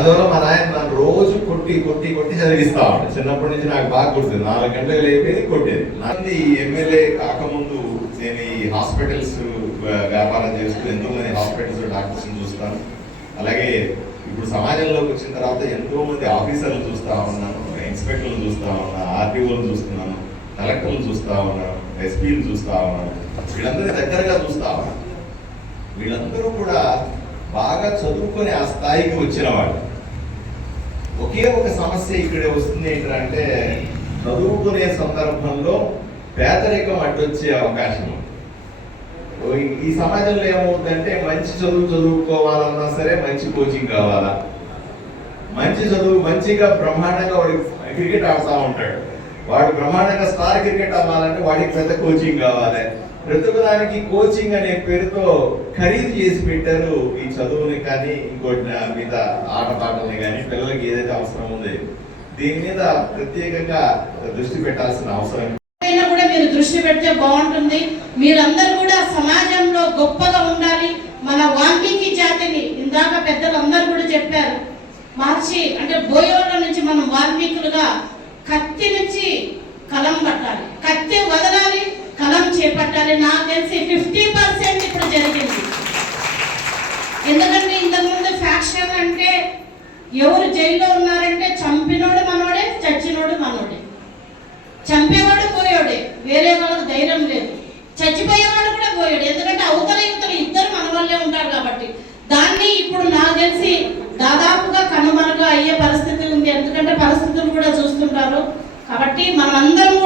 అందువల్ల మా నాయన నన్ను రోజు కొట్టి కొట్టి కొట్టి చదివిస్తా ఉంటాడు చిన్నప్పటి నుంచి నాకు బాగా గుర్తుంది. నాలుగు గంటలు లేపేది కొట్టేది. నాది ఎమ్మెల్యే కాకముందు నేను ఈ హాస్పిటల్స్ వ్యాపారం చేస్తూ ఎంతో మంది హాస్పిటల్స్ డాక్టర్స్ చూస్తాను. అలాగే ఇప్పుడు సమాజంలోకి వచ్చిన తర్వాత ఎంతో మంది ఆఫీసర్లు చూస్తా ఉన్నాను ఇన్స్పెక్టర్లు చూస్తా ఉన్నా ఆర్టీఓలు చూస్తున్నాను కలెక్టర్లు చూస్తా ఉన్నాను ఎస్పీలు చూస్తా ఉన్నాను. వీళ్ళందరినీ దగ్గరగా చూస్తా ఉన్నాను. వీళ్ళందరూ కూడా బాగా చదువుకొని ఆ స్థాయికి వచ్చిన వాళ్ళు. ఒకే ఒక సమస్య ఇక్కడ వస్తుంది ఏంటంటే చదువుకునే సందర్భంలో పేదరికం అడ్డొచ్చే అవకాశం ఓ ఈ- సమాజంలో ఏమవుతుందంటే మంచి చదువు చదువుకోవాలన్నా సరే మంచి కోచింగ్ కావాలా? మంచి చదువు మంచిగా బ్రహ్మాండంగా వాడికి క్రికెట్ ఆడుతూ ఉంటాడు. వాడు బ్రహ్మాండంగా స్టార్ క్రికెట్ అవ్వాలంటే వాడికి పెద్ద కోచింగ్ కావాలి. ప్రతి కోచింగ్ అనే పేరుతో ఖరీదు చేసి పెట్టారు ఈ చదువుని కానీ ఇంకోటి మిగతా మీద ఆట పాటల్ని కానీ పిల్లలకి ఏదైతే అవసరం ఉంది దీని మీద ప్రత్యేకంగా దృష్టి పెట్టాల్సిన అవసరం కూడా మీరు దృష్టి పెడితే బాగుంటుంది. మీరందరూ కూడా సమాజంలో గొప్పగా ఉండాలి. మన వాల్మీకి జాతిని ఇందాక పెద్దలందరూ కూడా చెప్పారు. మార్చి అంటే బోయోళ్ళ నుంచి మనం వాల్మీకులుగా కత్తిని కలం పట్టాలి. కత్తి వదలాలి కలం చేపట్టాలి. నాకు తెలిసి ఫిఫ్టీ పర్సెంట్ ఇప్పుడు జరిగింది. ఎందుకంటే ఇంతకుముందు ఫ్యాక్షన్ అంటే ఎవరు జైల్లో ఉన్నారంటే చంపినోడు మనోడే చచ్చినోడు మనోడే. చంపేవాడు పోయాడే వేరే వాళ్ళకి ధైర్యం లేదు. చచ్చిపోయేవాడు కూడా పోయాడు. ఎందుకంటే అవతల యువతలు ఇద్దరు మన వాళ్ళే ఉంటారు కాబట్టి. దాన్ని ఇప్పుడు నాకు తెలిసి దాదాపుగా కనుమరుగా అయ్యే పరిస్థితి ఉంది. ఎందుకంటే పరిస్థితులు కూడా చూస్తుంటారు. కాబట్టి మనందరం